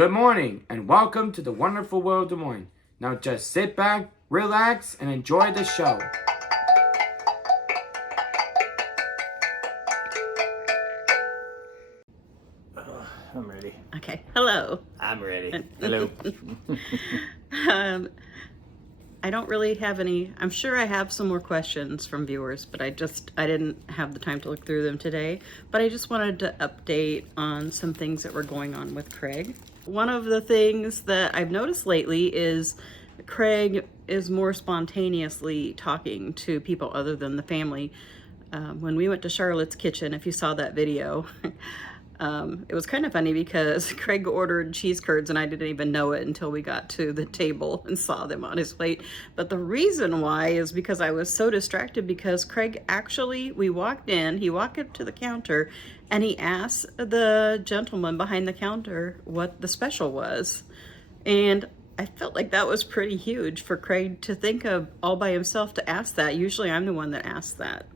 Good morning and welcome to the wonderful world of Des Moines. Now just sit back, relax, and enjoy the show. I'm ready. Okay, hello. I'm ready. Hello. I don't really have any, I'm sure I have some more questions from viewers, but I didn't have the time to look through them today. But I just wanted to update on some things that were going on with Craig. One of the things that I've noticed lately is Craig is more spontaneously talking to people other than the family. When we went to Charlotte's Kitchen, if you saw that video, it was kind of funny because Craig ordered cheese curds and I didn't even know it until we got to the table and saw them on his plate. But the reason why is because I was so distracted because Craig actually, he walked up to the counter and he asked the gentleman behind the counter what the special was. And I felt like that was pretty huge for Craig to think of all by himself to ask that. Usually I'm the one that asks that.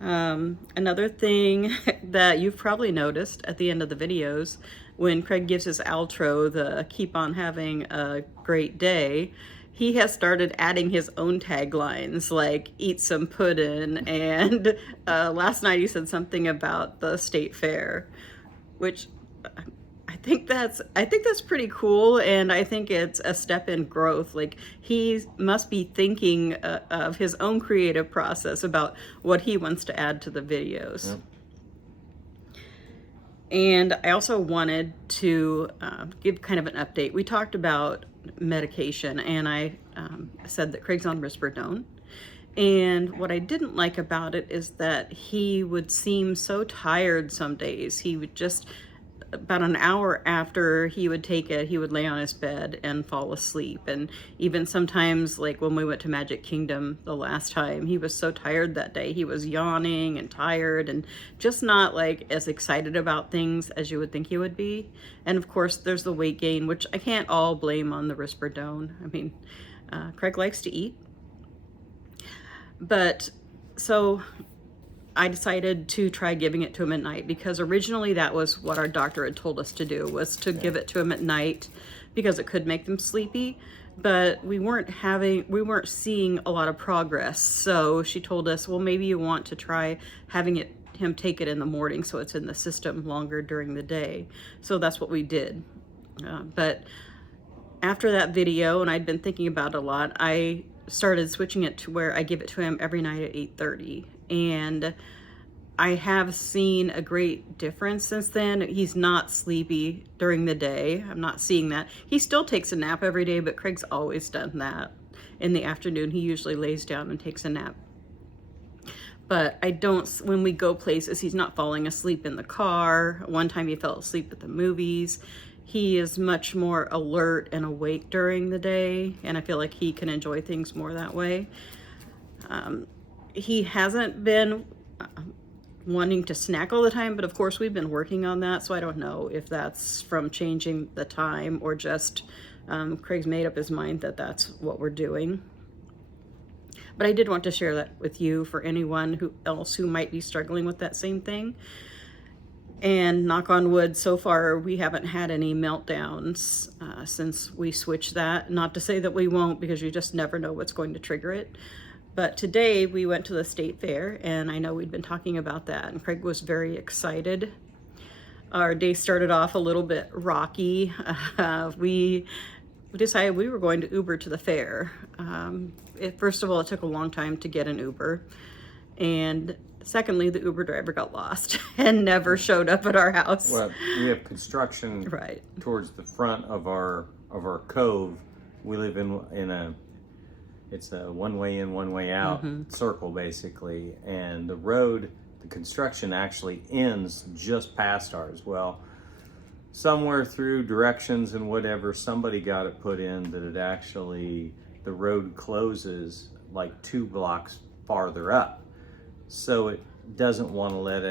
Another thing that you've probably noticed at the end of the videos, when Craig gives his outro, the keep on having a great day, he has started adding his own taglines like eat some pudding, and last night he said something about the state fair, which I think that's pretty cool, and I think it's a step in growth. Like, he must be thinking of his own creative process about what he wants to add to the videos. Yep. And I also wanted to give kind of an update. We talked about medication, and I said that Craig's on risperidone. And what I didn't like about it is that he would seem so tired some days. He would just, about an hour after he would take it, he would lay on his bed and fall asleep. And even sometimes, like when we went to Magic Kingdom the last time, he was so tired that day. He was yawning and tired and just not like as excited about things as you would think he would be. And of course, there's the weight gain, which I can't all blame on the risperidone. I mean, Craig likes to eat. But so I decided to try giving it to him at night, because originally that was what our doctor had told us to do, was to give it to him at night because it could make them sleepy. But we weren't seeing a lot of progress. So she told us, well, maybe you want to try having him take it in the morning so it's in the system longer during the day. So that's what we did. But after that video, and I'd been thinking about it a lot, I started switching it to where I give it to him every night at 8:30. And I have seen a great difference since then. He's not sleepy during the day. I'm not seeing that. He still takes a nap every day, but Craig's always done that. In the afternoon, he usually lays down and takes a nap. But when we go places, he's not falling asleep in the car. One time he fell asleep at the movies. He is much more alert and awake during the day, and I feel like he can enjoy things more that way. He hasn't been wanting to snack all the time, but of course we've been working on that, so I don't know if that's from changing the time or just Craig's made up his mind that that's what we're doing. But I did want to share that with you for anyone else who might be struggling with that same thing. And knock on wood, so far we haven't had any meltdowns since we switched that. Not to say that we won't, because you just never know what's going to trigger it. But today we went to the state fair, and I know we'd been talking about that, and Craig was very excited. Our day started off a little bit rocky. We decided we were going to Uber to the fair. First of all, it took a long time to get an Uber. And secondly, the Uber driver got lost and never showed up at our house. Well, we have construction right towards the front of our cove. We live it's a one way in, one way out circle basically, and the construction actually ends just past ours. Well, somewhere through directions and whatever, somebody got it put in that the road closes like 2 blocks farther up. So it doesn't want to let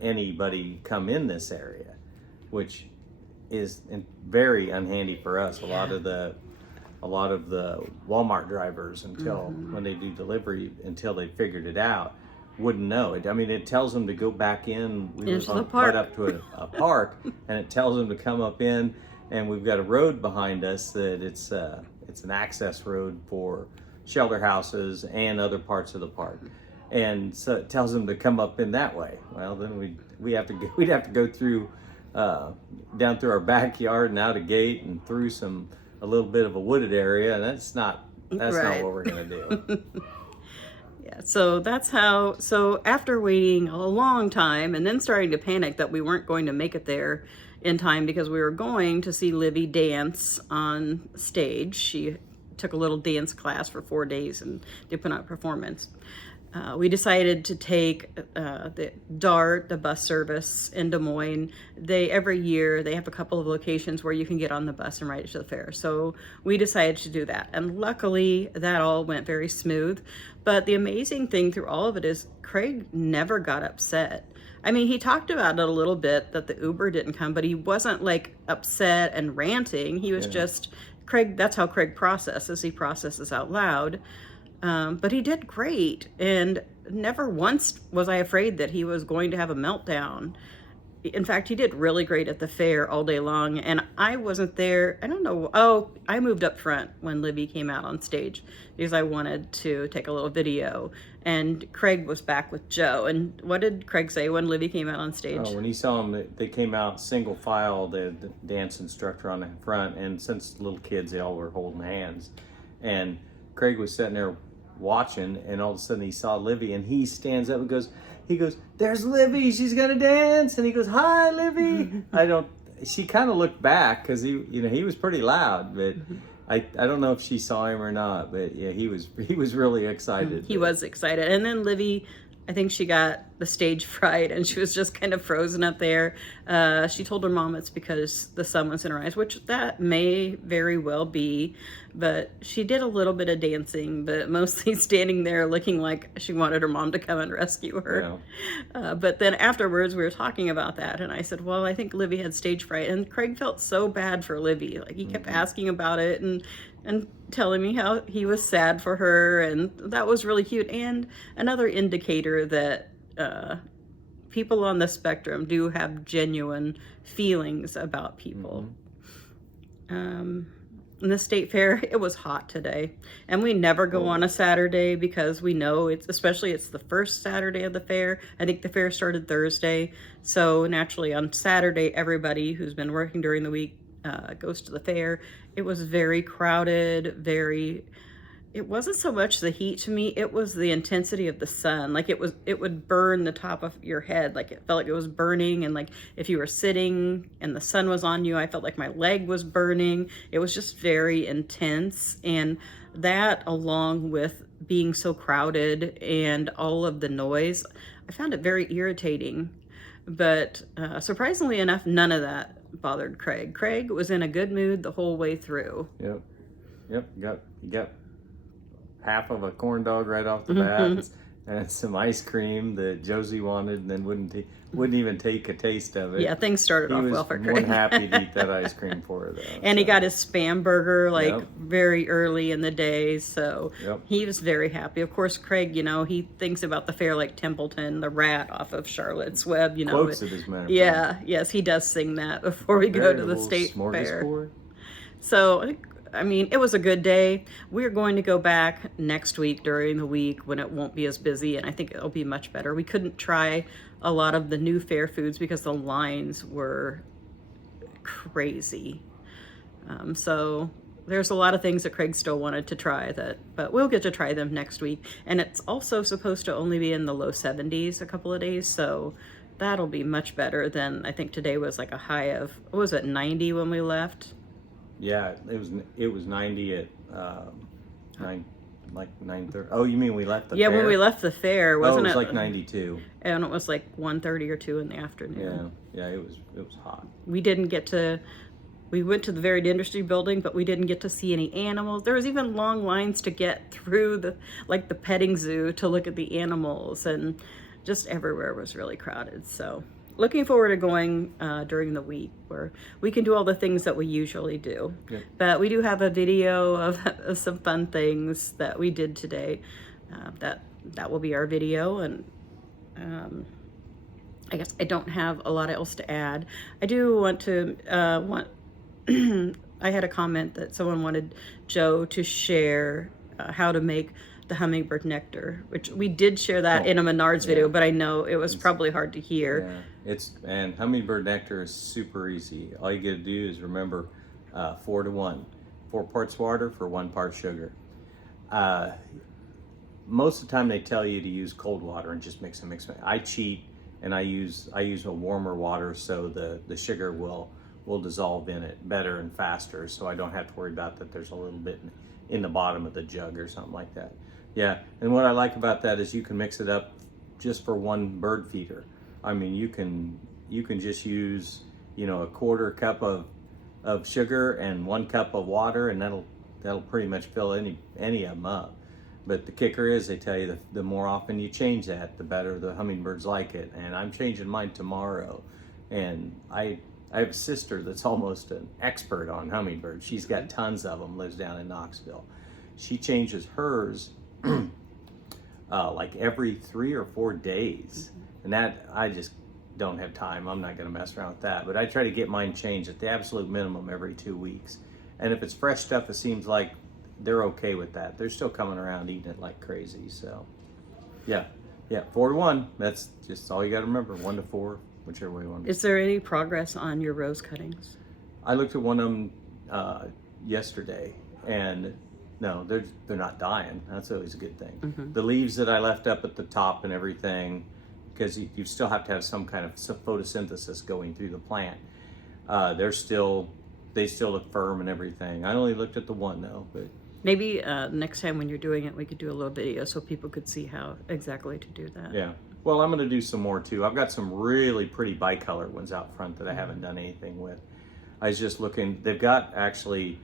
anybody come in this area, which is very unhandy for us. A lot of the Walmart drivers, when they do delivery, until they figured it out, wouldn't know it. I mean, it tells them to go back in. We live right up to a park, and it tells them to come up in and we've got a road behind us that it's an access road for shelter houses and other parts of the park. And so it tells them to come up in that way. Well, then we'd have to go through down through our backyard and out a gate and through a little bit of a wooded area, and that's not Right. what we're gonna do. Yeah, so after waiting a long time and then starting to panic that we weren't going to make it there in time because we were going to see Livy dance on stage. She took a little dance class for 4 days and they put on a performance. We decided to take the DART, the bus service in Des Moines. Every year they have a couple of locations where you can get on the bus and ride it to the fair. So we decided to do that. And luckily that all went very smooth. But the amazing thing through all of it is Craig never got upset. I mean, he talked about it a little bit that the Uber didn't come, but he wasn't like upset and ranting. He was just, Craig, that's how Craig processes. He processes out loud. But he did great, and never once was I afraid that he was going to have a meltdown. In fact, he did really great at the fair all day long, and I wasn't there. I don't know. Oh, I moved up front when Libby came out on stage because I wanted to take a little video, and Craig was back with Joe. And what did Craig say when Libby came out on stage? Oh, when he saw them, they came out single file, the dance instructor on the front, and since little kids, they all were holding hands. And Craig was sitting there watching, and all of a sudden he saw Livy, and he stands up and goes, "There's Livy, she's gonna dance," and he goes, "Hi, Livy." She kind of looked back because he was pretty loud, but I don't know if she saw him or not, but yeah, he was really excited. He was excited. And then Livy, I think she got the stage fright and she was just kind of frozen up there. She told her mom it's because the sun was in her eyes, which that may very well be, but she did a little bit of dancing, but mostly standing there looking like she wanted her mom to come and rescue her. Yeah. But then afterwards we were talking about that and I said, well, I think Livy had stage fright, and Craig felt so bad for Livy. Like he kept asking about it and telling me how he was sad for her, and that was really cute. And another indicator that people on the spectrum do have genuine feelings about people. In the state fair, it was hot today, and we never go on a Saturday because we know it's the first Saturday of the fair. I think the fair started Thursday, so naturally on Saturday everybody who's been working during the week goes to the fair. It was very crowded, it wasn't so much the heat to me, it was the intensity of the sun. Like it would burn the top of your head. Like it felt like it was burning, and like if you were sitting and the sun was on you, I felt like my leg was burning. It was just very intense, and that along with being so crowded and all of the noise, I found it very irritating. But surprisingly enough, none of that bothered Craig. Craig was in a good mood the whole way through. Yep. You got half of a corn dog right off the bat, and some ice cream that Josie wanted, and then wouldn't even take a taste of it. Yeah, things started off well for Craig. He was more happy to eat that ice cream for her, though. And he got his Spam burger very early in the day, so he was very happy. Of course, Craig, he thinks about the fair like Templeton, the rat off of Charlotte's Web. Quotes it, as a matter of fact. Yes, he does sing that before we go to the state fair. So, I mean, it was a good day. We're going to go back next week during the week when it won't be as busy, and I think it'll be much better. We couldn't try a lot of the new fair foods because the lines were crazy. So there's a lot of things that Craig still wanted to try, but we'll get to try them next week. And it's also supposed to only be in the low 70s a couple of days, so that'll be much better than, I think today was like a high of, what was it, 90 when we left? Yeah, it was 90 at 9:30. Oh, you mean we left the fair? Yeah, when we left the fair, wasn't it? It was like 92. And it was like 1:30 or 2 in the afternoon. Yeah, it was hot. We went to the Varied Industry building, but we didn't get to see any animals. There was even long lines to get through the petting zoo to look at the animals, and just everywhere was really crowded. So looking forward to going during the week where we can do all the things that we usually do. Yep. But we do have a video of some fun things that we did today. That will be our video, and I guess I don't have a lot else to add. I do want to I had a comment that someone wanted Joe to share how to make the hummingbird nectar, which we did share that in a Menards video, but I know it was probably hard to hear. Yeah, and hummingbird nectar is super easy. All you got to do is remember 4 to 1, 4 parts water for 1 part sugar. Most of the time they tell you to use cold water and just mix them. I cheat and I use a warmer water so the sugar will dissolve in it better and faster, so I don't have to worry about that there's a little bit in the bottom of the jug or something like that. Yeah, and what I like about that is you can mix it up just for 1 bird feeder. I mean, you can just use, a 1/4 cup of sugar and 1 cup of water, and that'll pretty much fill any of them up. But the kicker is, they tell you the more often you change that, the better the hummingbirds like it. And I'm changing mine tomorrow. And I have a sister that's almost an expert on hummingbirds. She's got tons of them, lives down in Knoxville. She changes hers like every 3 or 4 days. And that, I just don't have time. I'm not going to mess around with that. But I try to get mine changed at the absolute minimum every 2 weeks. And if it's fresh stuff, it seems like they're okay with that. They're still coming around eating it like crazy. So yeah, 4 to 1. That's just all you got to remember. 1 to 4, whichever way you want to. Is there any progress on your rose cuttings? I looked at one of them yesterday, and no, they're not dying. That's always a good thing. The leaves that I left up at the top and everything, because you still have to have some kind of photosynthesis going through the plant. They still look firm and everything. I only looked at the one though, but maybe next time when you're doing it, we could do a little video so people could see how exactly to do that. Yeah. Well, I'm going to do some more too. I've got some really pretty bicolor ones out front that I haven't done anything with. I was just looking. They've got actually,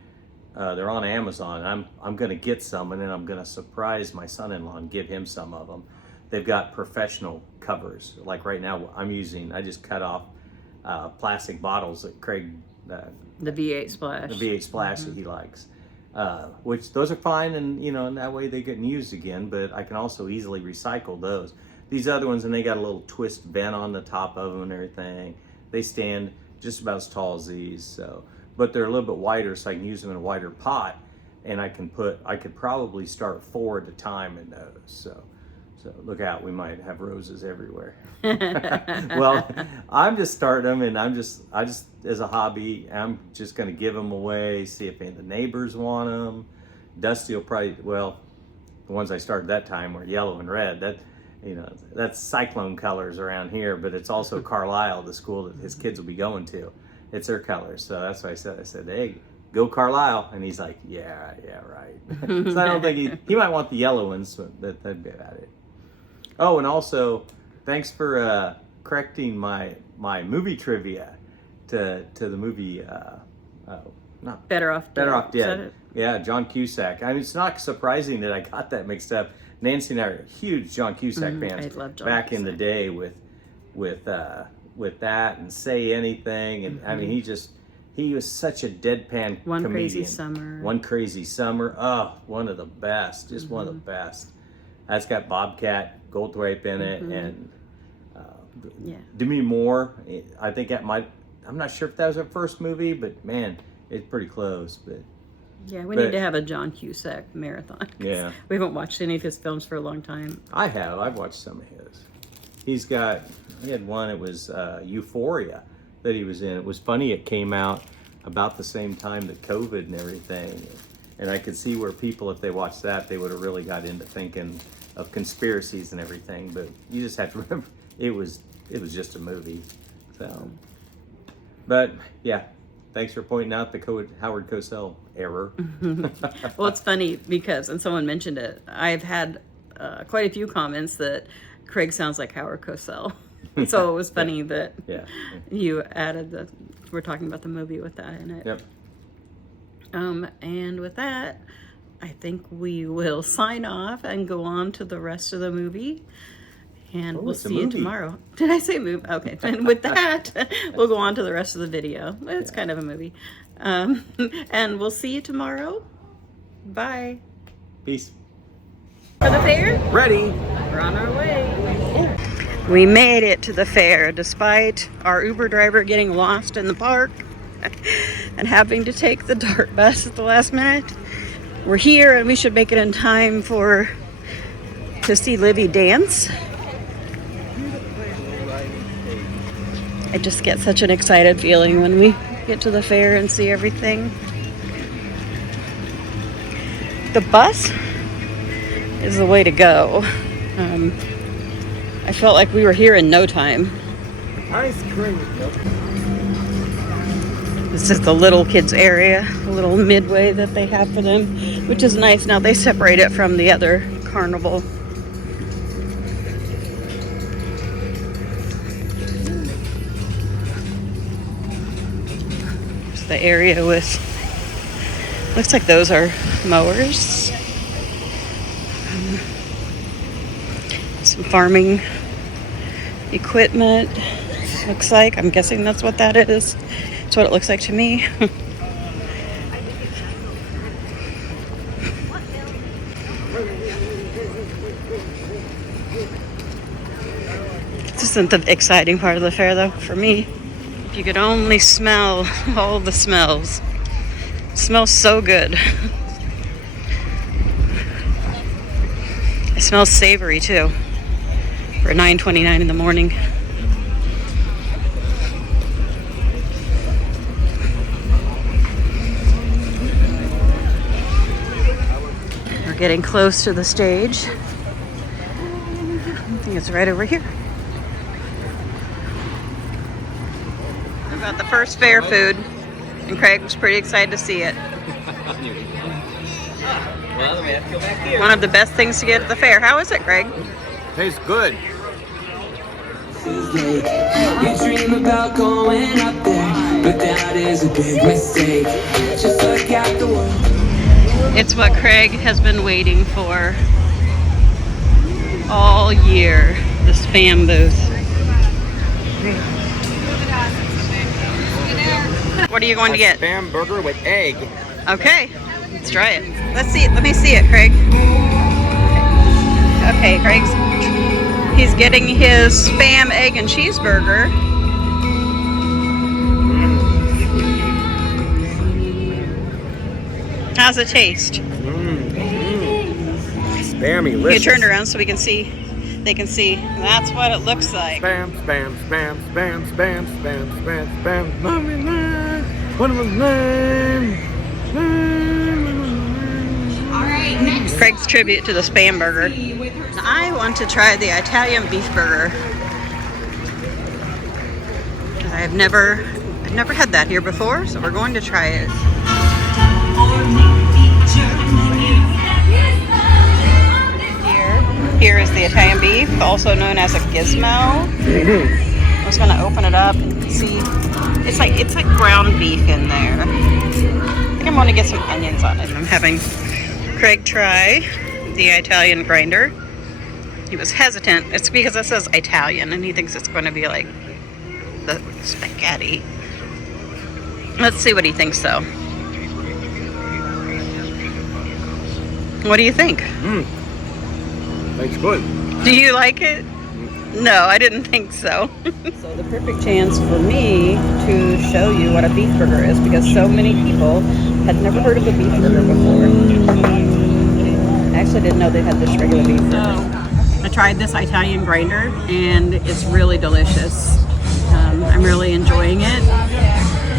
they're on Amazon. I'm going to get some, and then I'm going to surprise my son-in-law and give him some of them. They've got professional covers. Like right now, I just cut off plastic bottles that Craig. The V8 Splash. The V8 Splash that he likes. Which those are fine, and and that way they get used again, but I can also easily recycle those. These other ones, and they got a little twist vent on the top of them and everything. They stand just about as tall as these, but they're a little bit wider, so I can use them in a wider pot, and I could probably start 4 at a time in those. So look out, we might have roses everywhere. Well, I'm just starting them, and I just as a hobby, I'm just going to give them away, see if any of the neighbors want them. Dusty will probably, the ones I started that time were yellow and red. That's cyclone colors around here, but it's also Carlisle, the school that his kids will be going to. It's their colors, so that's what I said. I said, hey, go Carlisle, and he's like, yeah, right. So I don't think he might want the yellow ones, but that'd be about it. Oh, and also, thanks for correcting my movie trivia to the movie. Not Better Off Dead. Yeah, John Cusack. I mean, it's not surprising that I got that mixed up. Nancy and I are huge John Cusack fans. I love John back Cusack. in the day with that and Say Anything, and I mean, he was such a deadpan One comedian. Crazy Summer. One Crazy Summer. Oh, one of the best. Just one of the best. That's got Bobcat Goldthwait in it, and Demi Moore. I think I'm not sure if that was her first movie, but man, it's pretty close. But we need to have a John Cusack marathon. Yeah, we haven't watched any of his films for a long time. I've watched some of his. He had one. It was Euphoria that he was in. It was funny. It came out about the same time that COVID and everything, and I could see where people, if they watched that, they would have really got into thinking of conspiracies and everything. But you just have to remember, it was just a movie. So, but yeah. Thanks for pointing out the Howard Cosell error. Well, it's funny because, and someone mentioned it, I've had quite a few comments that Craig sounds like Howard Cosell. So it was funny that you added we're talking about the movie with that in it. Yep. And with that, I think we will sign off and go on to the rest of the movie. And we'll see you tomorrow. Did I say movie? Okay. And with that, we'll go on to the rest of the video. It's kind of a movie. And we'll see you tomorrow. Bye. Peace. For the fair? Ready. We're on our way. We made it to the fair despite our Uber driver getting lost in the park. and having to take the dart bus at the last minute. We're here and we should make it in time to see Livy dance. I just get such an excited feeling when we get to the fair and see everything. The bus is the way to go. I felt like we were here in no time. Ice cream. This is the little kids area, a little midway that they have for them, which is nice. Now they separate it from the other carnival. It's the area with, looks like those are mowers. Some farming equipment, looks like. I'm guessing that's what that is. That's what it looks like to me. This isn't the exciting part of the fair, though, for me. If you could only smell all the smells. It smells so good. It smells savory, too, for 9:29 in the morning. We're getting close to the stage. I think it's right over here. We got the first fair food, and Craig was pretty excited to see it. One of the best things to get at the fair. How is it, Craig? Tastes good. You dream about going up there, but that is a big mistake. Just look at the world. It's what Craig has been waiting for all year, the Spam booth. What are you going to get? Spam burger with egg. Okay, let's try it. Let's see it. Let me see it, Craig. Okay, he's getting his Spam egg and cheeseburger. How's it taste? Spammy. You turn around so we can see. They can see. That's what it looks like. Spam, spam, spam, spam, spam, spam, spam, spam. Mommy, man. What am I name? Alright, next. Craig's tribute to the Spam burger. I want to try the Italian beef burger. I've never had that here before, so we're going to try it. Here is the Italian beef, also known as a gizmo. I'm just gonna open it up and see. It's like ground beef in there. I think I'm gonna get some onions on it. I'm having Craig try the Italian grinder. He was hesitant. It's because it says Italian and he thinks it's going to be like the spaghetti. Let's see what he thinks though. What do you think? Tastes good. Do you like it? No, I didn't think so. So the perfect chance for me to show you what a beef burger is, because so many people had never heard of a beef burger before. I actually didn't know they had this regular beef burger. I tried this Italian grinder and it's really delicious. I'm really enjoying it.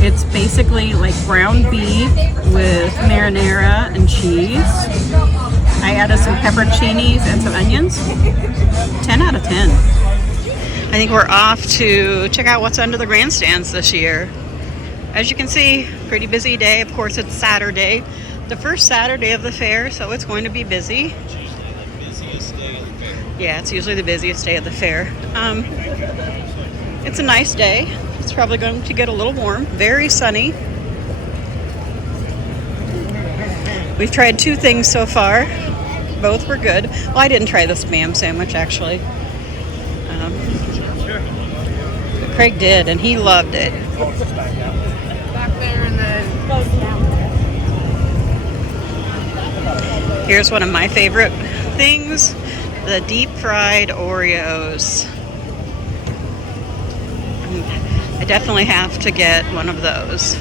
It's basically like ground beef with marinara and cheese. I added some pepperoncinis and some onions. 10 out of 10. I think we're off to check out what's under the grandstands this year. As you can see, pretty busy day. Of course, it's Saturday, the first Saturday of the fair, so it's going to be busy. Yeah, it's usually the busiest day of the fair. It's a nice day. It's probably going to get a little warm. Very sunny. We've tried 2 things so far. Both were good. Well, I didn't try the Spam sandwich, actually. But Craig did, and he loved it. Back there in the close down. Here's one of my favorite things, the deep fried Oreos. I definitely have to get one of those.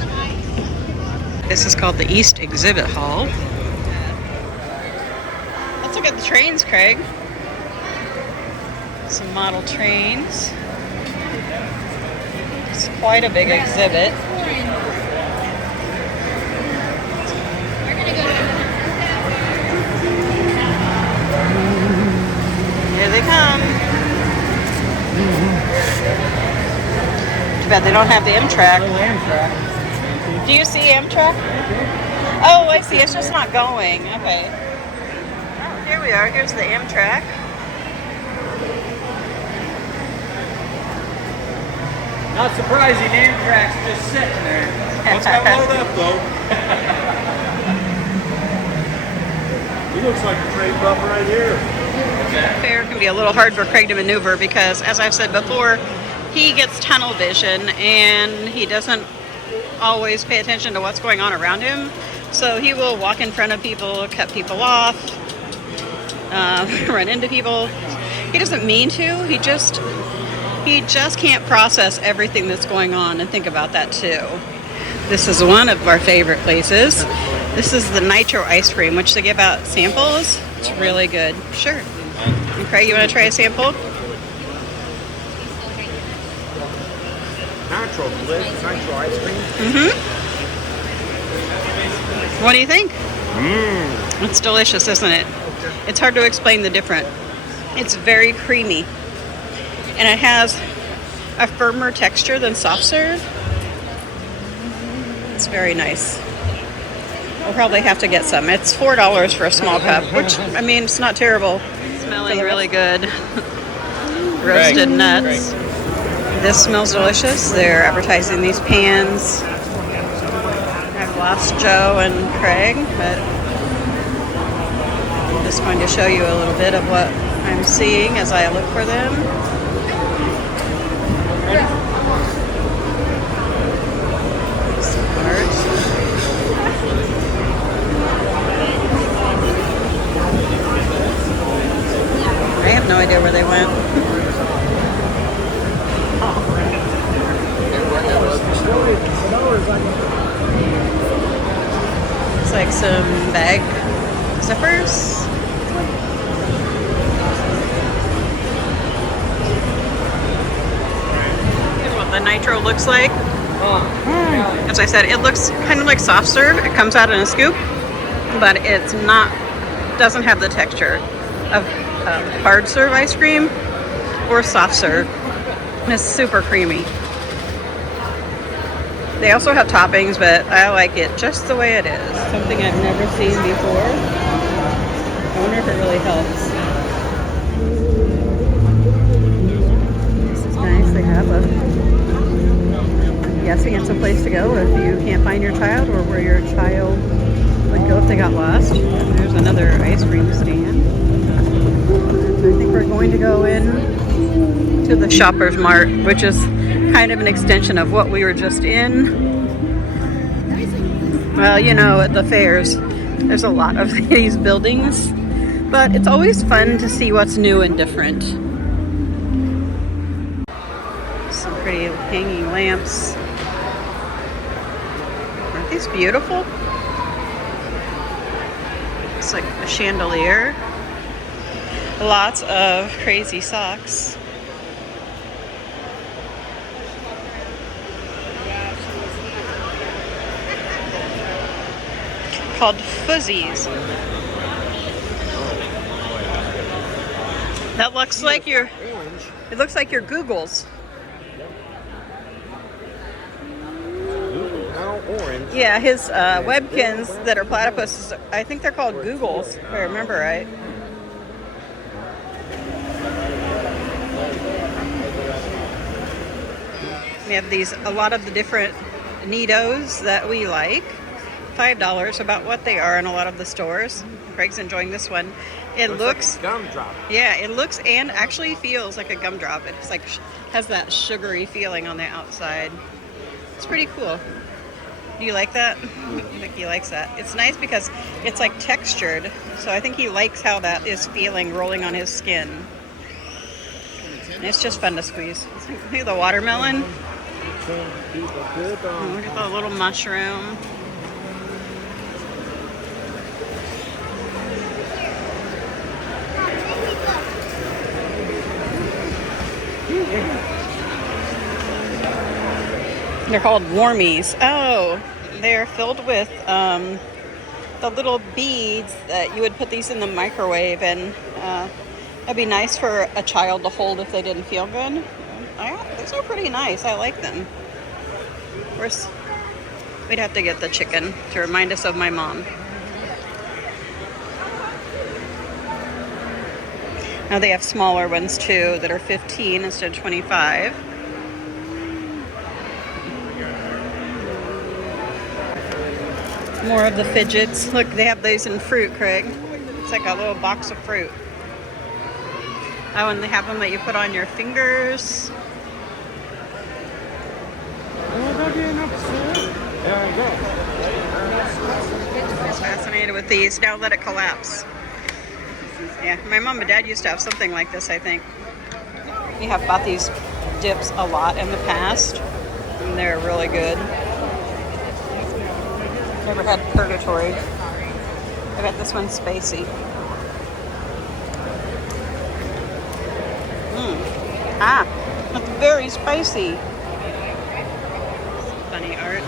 This is called the East Exhibit Hall. Let's look at the trains, Craig. Some model trains. It's quite a big exhibit. Here they come. Too bad they don't have the Amtrak. Do you see Amtrak? Oh, I see. It's just not going. Okay. Oh, here we are. Here's the Amtrak. Not surprising, Amtrak's just sitting there. Let's not load up though. He looks like a train buff right here. Fair can be a little hard for Craig to maneuver because, as I've said before, he gets tunnel vision and he doesn't always pay attention to what's going on around him. So he will walk in front of people, cut people off, run into people. He doesn't mean to. He just can't process everything that's going on and think about that too. This is one of our favorite places. This is the Nitro ice cream, which they give out samples. It's really good. Sure. And Craig, you want to try a sample? Nitro Bliss, Nitro ice cream. Mm-hmm. What do you think? It's delicious, isn't it? It's hard to explain the difference. It's very creamy. And it has a firmer texture than soft serve. It's very nice. We'll probably have to get some. It's $4 for a small cup, which, I mean, it's not terrible. Smelling really good. Roasted nuts. This smells delicious. They're advertising these pans. I've lost Joe and Craig, but I'm just going to show you a little bit of what I'm seeing as I look for them. I have no idea where they went. It's like some bag zippers. Here's what the Nitro looks like. As I said, it looks kind of like soft serve. It comes out in a scoop, but it's not, doesn't have the texture of hard serve ice cream or soft serve. It's super creamy. They also have toppings, but I like it just the way it is. Something I've never seen before. I wonder if it really helps. This is nice. They have a, I'm guessing it's a place to go if you can't find your child or where your child would go if they got lost. There's another ice cream stand. I think we're going to go in to the Shoppers Mart, which is kind of an extension of what we were just in. Well, you know, at the fairs, there's a lot of these buildings, but it's always fun to see what's new and different. Some pretty hanging lamps. Aren't these beautiful? It's like a chandelier. Lots of crazy socks. Called fuzzies. That looks like your, it looks like your Googles. Orange. Yeah, his Webkins that are platypuses, I think they're called Googles, if I remember right. We have these, a lot of the different Neatos that we like. $5, about what they are in a lot of the stores. Craig's enjoying this one. It looks like a gumdrop. Yeah, it looks and actually feels like a gumdrop. It's like has that sugary feeling on the outside. It's pretty cool. Do you like that? I think he likes that. It's nice because it's like textured, so I think he likes how that is feeling rolling on his skin. And it's just fun to squeeze. Look at the watermelon. Oh, look at the little mushroom. They're called warmies. Oh, they're filled with the little beads that you would put these in the microwave, and that'd be nice for a child to hold if they didn't feel good. These are pretty nice. I like them. Of course, we'd have to get the chicken to remind us of my mom. Now they have smaller ones too that are 15 instead of 25. More of the fidgets. Look, they have these in fruit, Craig. It's like a little box of fruit. Oh, and they have them that you put on your fingers. There we go. I was fascinated with these. Now let it collapse. Yeah, my mom and dad used to have something like this, I think. We have bought these dips a lot in the past, and they're really good. Never had purgatory. I bet this one's spicy. It's very spicy. Funny art.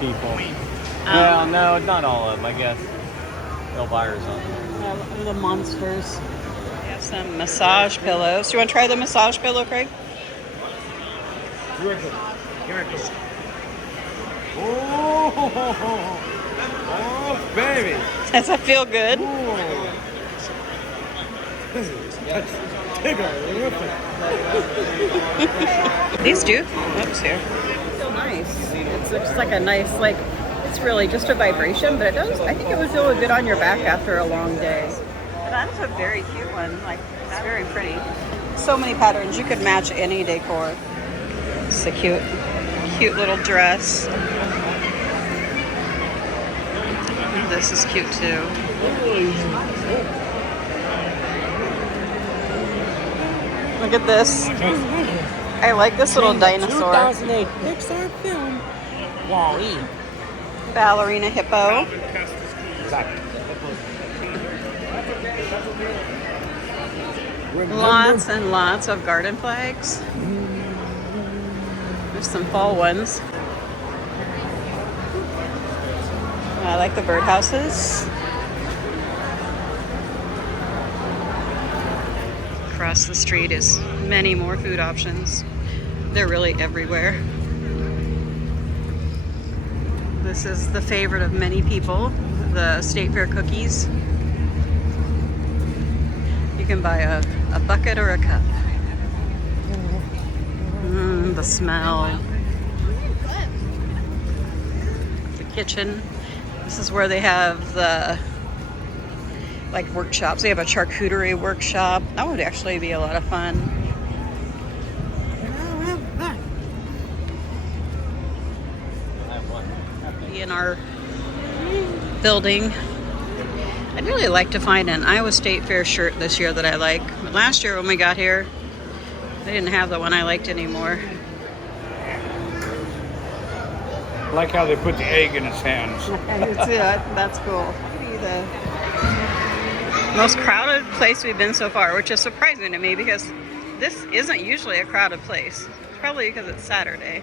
People. Well, no, not all of them, I guess. Elvira's on them. The monsters. We have some massage pillows. Do you want to try the massage pillow, Craig? Here it goes. Oh, baby. Does that feel good? These do. Oops, here. Feel nice. It's just like a nice, like, it's really just a vibration, but it does, I think it would feel good on your back after a long day. That is a very cute one. Like, it's very pretty. So many patterns. You could match any decor. It's a cute little dress. This is cute too. Look at this. I like this little dinosaur. 2008 Pixar film. Wall-E. Ballerina hippo. Exactly. Lots and lots of garden flags. There's some fall ones. I like the birdhouses. Across the street is many more food options. They're really everywhere. This is the favorite of many people, the State Fair cookies. You can buy a bucket or a cup. The smell. The kitchen. This is where they have the like workshops. They have a charcuterie workshop. That would actually be a lot of fun. In our building. I'd really like to find an Iowa State Fair shirt this year that I like. But last year when we got here, they didn't have the one I liked anymore. I like how they put the egg in his hands. That's cool. Maybe the most crowded place we've been so far, which is surprising to me because this isn't usually a crowded place. It's probably because it's Saturday.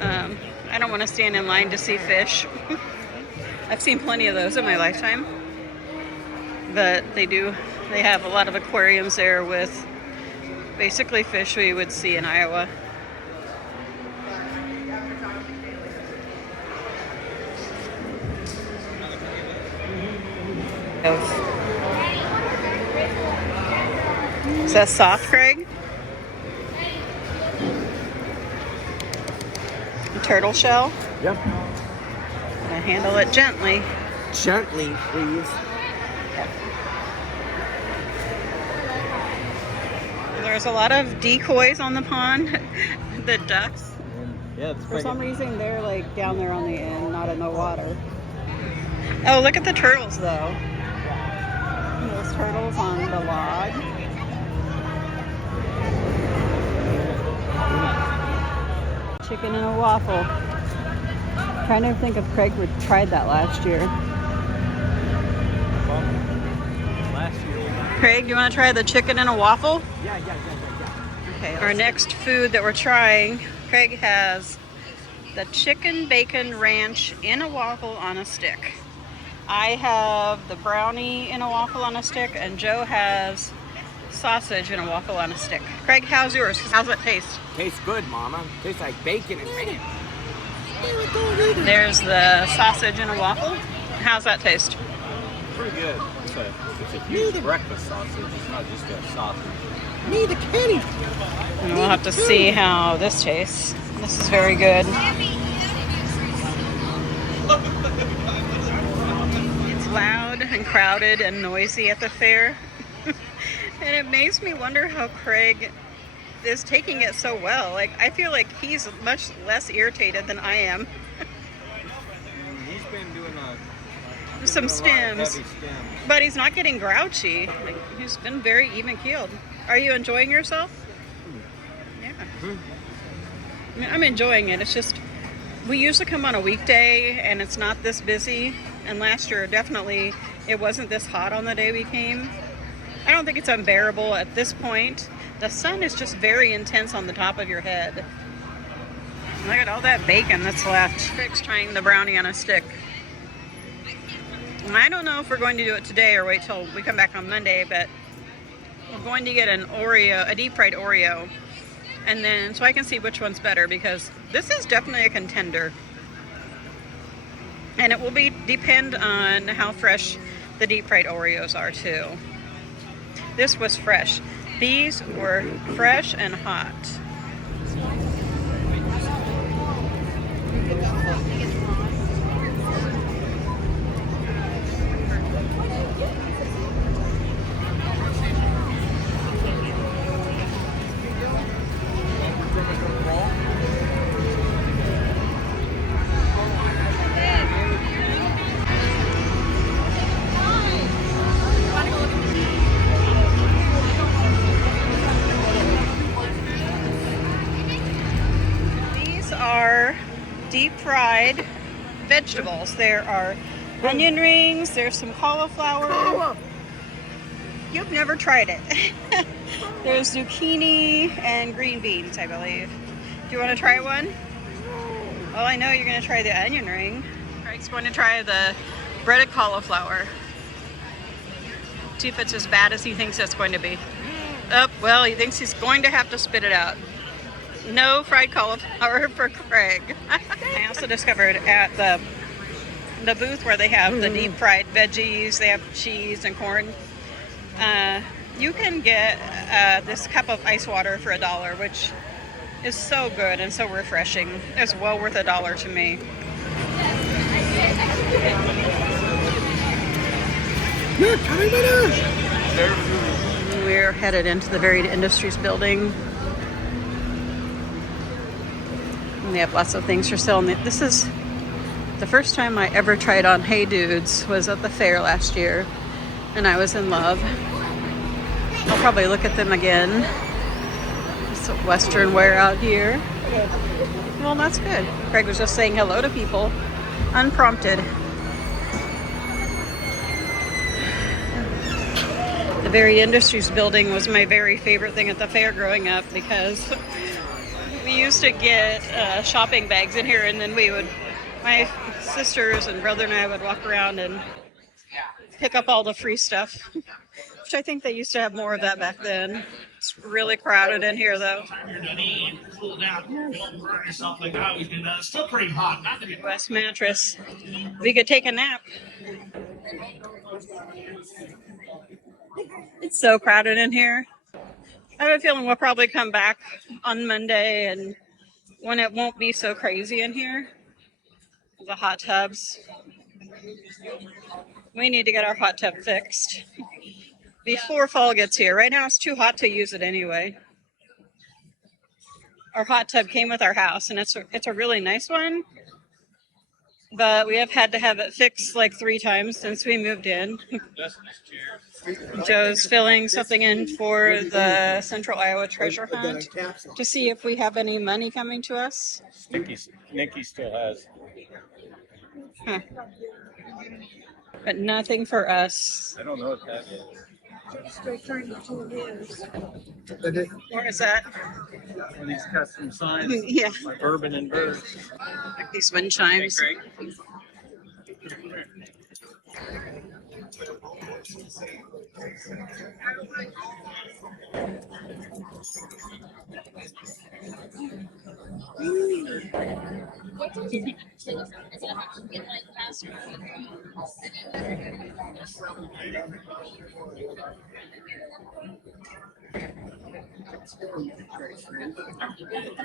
I don't want to stand in line to see fish. I've seen plenty of those in my lifetime. But they have a lot of aquariums there with basically fish we would see in Iowa. Is that soft, Craig? A turtle shell? Yep. I handle it gently. Gently, please. There's a lot of decoys on the pond. The ducks. Yeah, it's For some reason, they're like down there on the end, not in the water. Oh, look at the turtles, though. Those turtles on the log. Chicken and a waffle. Trying to think if Craig tried that last year. Last year we Craig, you want to try the chicken in a waffle? Yeah. Okay, our next food that we're trying, Craig has the chicken bacon ranch in a waffle on a stick. I have the brownie in a waffle on a stick, and Joe has sausage in a waffle on a stick. Craig, how's yours? How's it taste? Tastes good, Mama. Tastes like bacon and ranch. There's the sausage in a waffle. How's that taste? Pretty good. It's a huge breakfast sausage. It's not just a sausage. And we'll have to see how this tastes. This is very good. It's loud and crowded and noisy at the fair. And it makes me wonder how Craig is taking it so well. Like, I feel like he's much less irritated than I am. He's been doing Some stims, heavy stems. but he's not getting grouchy. Like, he's been very even keeled. Are you enjoying yourself? Yeah. I mean, I'm enjoying it. It's just, we usually come on a weekday and it's not this busy. And last year, definitely, it wasn't this hot on the day we came. I don't think it's unbearable at this point. The sun is just very intense on the top of your head. Look at all that bacon that's left. Craig's trying the brownie on a stick. And I don't know if we're going to do it today or wait till we come back on Monday, but we're going to get an Oreo, a deep fried Oreo. And then, so I can see which one's better, because this is definitely a contender. And it will depend on how fresh the deep fried Oreos are too. This was fresh. These were fresh and hot. Deep fried vegetables. There are onion rings, there's some cauliflower. You've never tried it. There's zucchini and green beans, I believe. Do you want to try one? Well, I know you're going to try the onion ring. Craig's going to try the breaded cauliflower. See if it's as bad as he thinks it's going to be. Oh, well, he thinks he's going to have to spit it out. No fried cauliflower for Craig. I also discovered at the booth where they have the deep fried veggies, they have cheese and corn. You can get this cup of ice water for $1, which is so good and so refreshing. It's well worth $1 to me. We're headed into the Varied Industries building. And they have lots of things for sale. And this is the first time I ever tried on Hey Dudes, was at the fair last year, and I was in love. I'll probably look at them again. Some Western wear out here. Well, that's good. Craig was just saying hello to people, unprompted. The Varied Industries building was my very favorite thing at the fair growing up, because we used to get shopping bags in here, and then my sisters and brother and I would walk around and pick up all the free stuff, which I think they used to have more of that back then. It's really crowded in here, though. West mattress. We could take a nap. It's so crowded in here. I have a feeling we'll probably come back on Monday, and when it won't be so crazy in here. The hot tubs. We need to get our hot tub fixed before fall gets here. Right now it's too hot to use it anyway. Our hot tub came with our house, and it's a really nice one, but we have had to have it fixed like 3 times since we moved in. Joe's filling something in for the Central Iowa Treasure Hunt to see if we have any money coming to us. Nikki still has. Huh. But nothing for us. I don't know what that is. Where is that? One of these custom signs. Yeah. Like Urban and Bird. Like these wind chimes.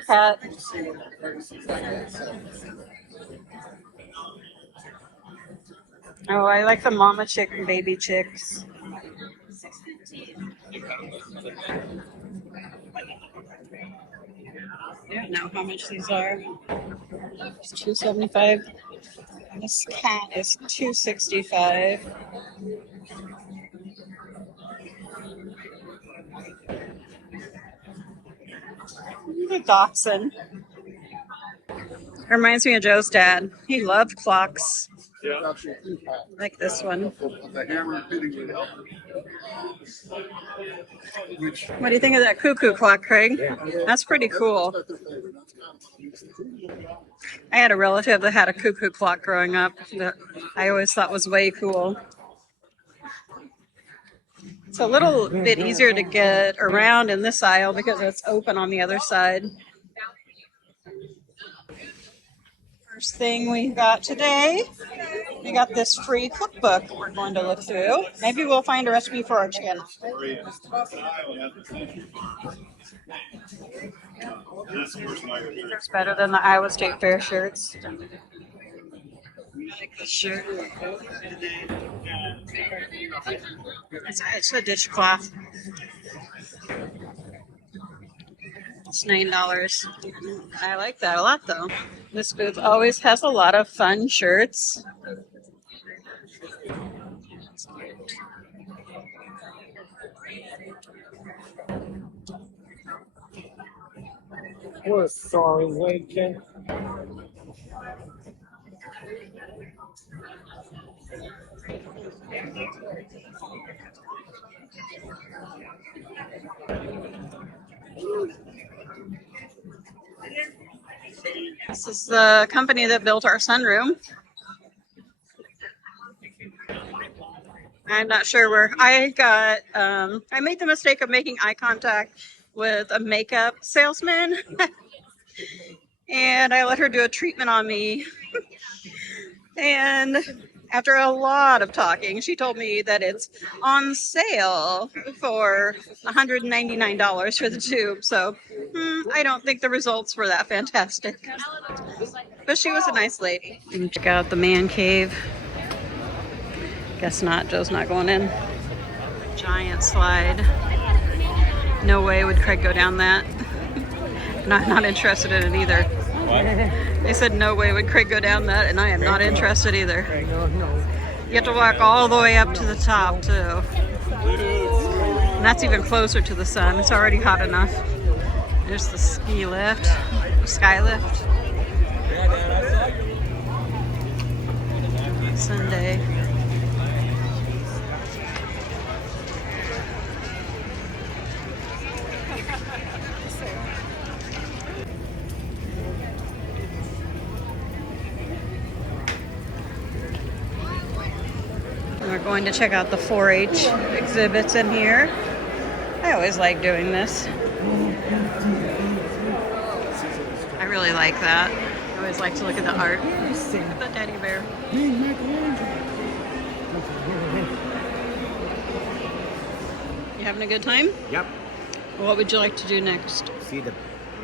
Cat. Oh, I like the mama chick and baby chicks. I don't know how much these are. It's $2.75. This cat is $2.65. The dachshund. Reminds me of Joe's dad. He loved clocks. Yeah. Like this one. What do you think of that cuckoo clock, Craig? That's pretty cool. I had a relative that had a cuckoo clock growing up that I always thought was way cool. It's a little bit easier to get around in this aisle because it's open on the other side. First thing we got today, we got this free cookbook we're going to look through. Maybe we'll find a recipe for our chicken. It's better than the Iowa State Fair shirts. I like this shirt. It's a dishcloth. It's $9. I like that a lot, though. This booth always has a lot of fun shirts. We're sorry, Lincoln. This is the company that built our sunroom. I'm not sure where I got. I made the mistake of making eye contact with a makeup salesman, and I let her do a treatment on me. And after a lot of talking, she told me that it's on sale for $199 for the tube. So I don't think the results were that fantastic. But she was a nice lady. Check out the man cave. Guess not. Joe's not going in. Giant slide. No way would Craig go down that. Not interested in it either. What? They said no way would Craig go down that, and I am not interested either. You have to walk all the way up to the top, too. And that's even closer to the sun. It's already hot enough. There's the ski lift, sky lift. Sunday. We're going to check out the 4-H exhibits in here. I always like doing this. I really like that. I always like to look at the art. Look at the teddy bear. You having a good time? Yep. What would you like to do next? See the.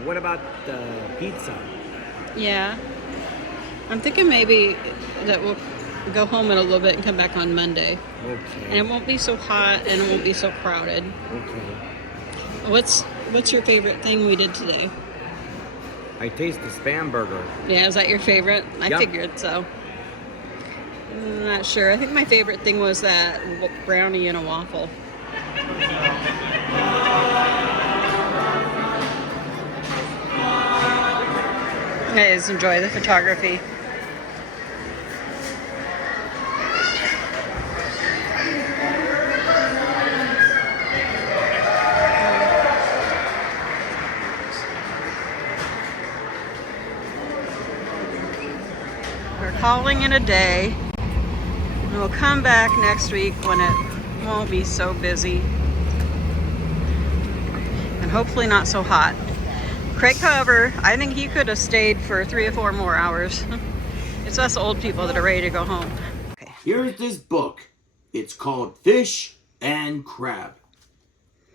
What about the pizza? Yeah. I'm thinking maybe that we'll go home in a little bit and come back on Monday. Okay. And it won't be so hot and it won't be so crowded. Okay. What's your favorite thing we did today? I taste the Spam burger. Yeah, is that your favorite? I Yep. figured so. I'm not sure. I think my favorite thing was that brownie and a waffle. I just enjoy the photography. we're calling it a day. And we'll come back next week when it won't be so busy. And hopefully not so hot. Craig, however, I think he could have stayed for 3 or 4 more hours. It's us old people that are ready to go home. Okay. Here's this book. It's called Fish and Crab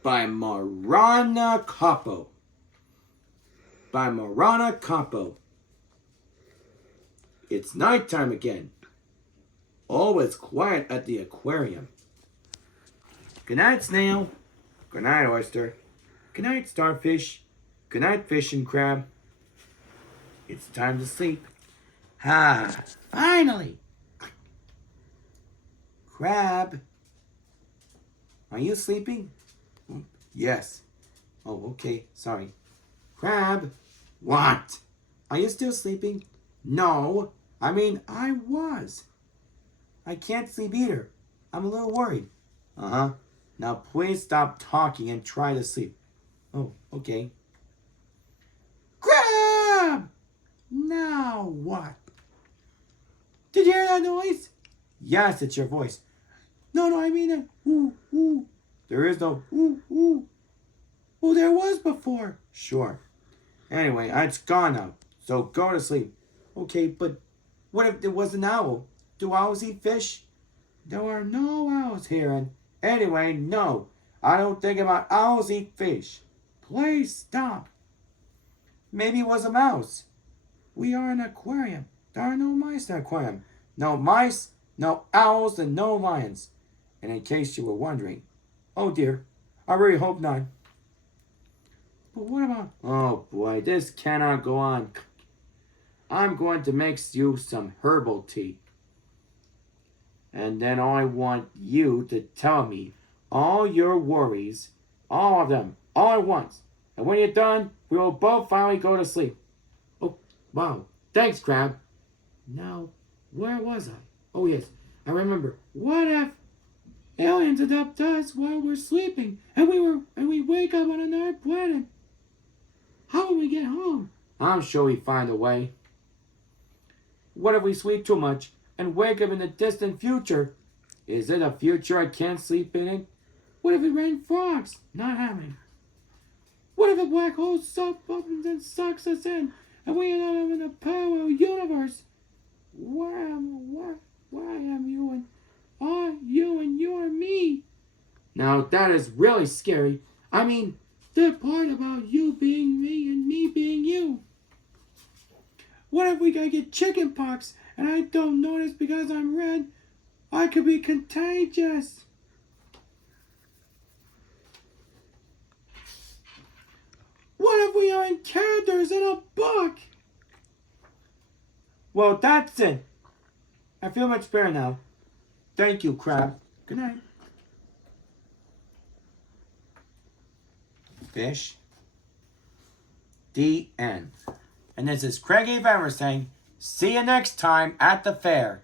by Marana Capo. It's nighttime again. All is quiet at the aquarium. Good night, snail. Good night, oyster. Good night, starfish. Good night, fish and crab. It's time to sleep. Ah, finally. Crab. Are you sleeping? Yes. Oh, okay. Sorry. Crab. What? Are you still sleeping? No. I mean, I was. I can't sleep either. I'm a little worried. Uh-huh. Now please stop talking and try to sleep. Oh, okay. Crab! Now what? Did you hear that noise? Yes, it's your voice. No, I mean it. Ooh, ooh. There is no ooh, ooh. Well, there was before. Sure. Anyway, it's gone now. So go to sleep. Okay, but what if there was an owl? Do owls eat fish? There are no owls here, and anyway, no. I don't think about owls eat fish. Please stop. Maybe it was a mouse. We are an aquarium. There are no mice in an aquarium. No mice, no owls, and no lions. And in case you were wondering, oh dear, I really hope not. But what about... Oh boy, this cannot go on. I'm going to make you some herbal tea. And then I want you to tell me all your worries, all of them, all at once. And when you're done, we will both finally go to sleep. Oh, wow. Thanks, Crab. Now, where was I? Oh, yes, I remember. What if aliens adopt us while we're sleeping and we wake up on another planet? How will we get home? I'm sure we find a way. What if we sleep too much and wake up in the distant future? Is it a future I can't sleep in? What if it rained frogs? Not happening. What if a black hole sucks us in and we end up in a parallel universe? Why am you and you are me? Now that is really scary. I mean, the part about you being me and me being you. What if we gotta get chicken pox and I don't notice because I'm red? I could be contagious. What if we are in characters in a book? Well, that's it. I feel much better now. Thank you, Crab. Good night. Fish. The end. And this is Craig Ever saying, see you next time at the fair.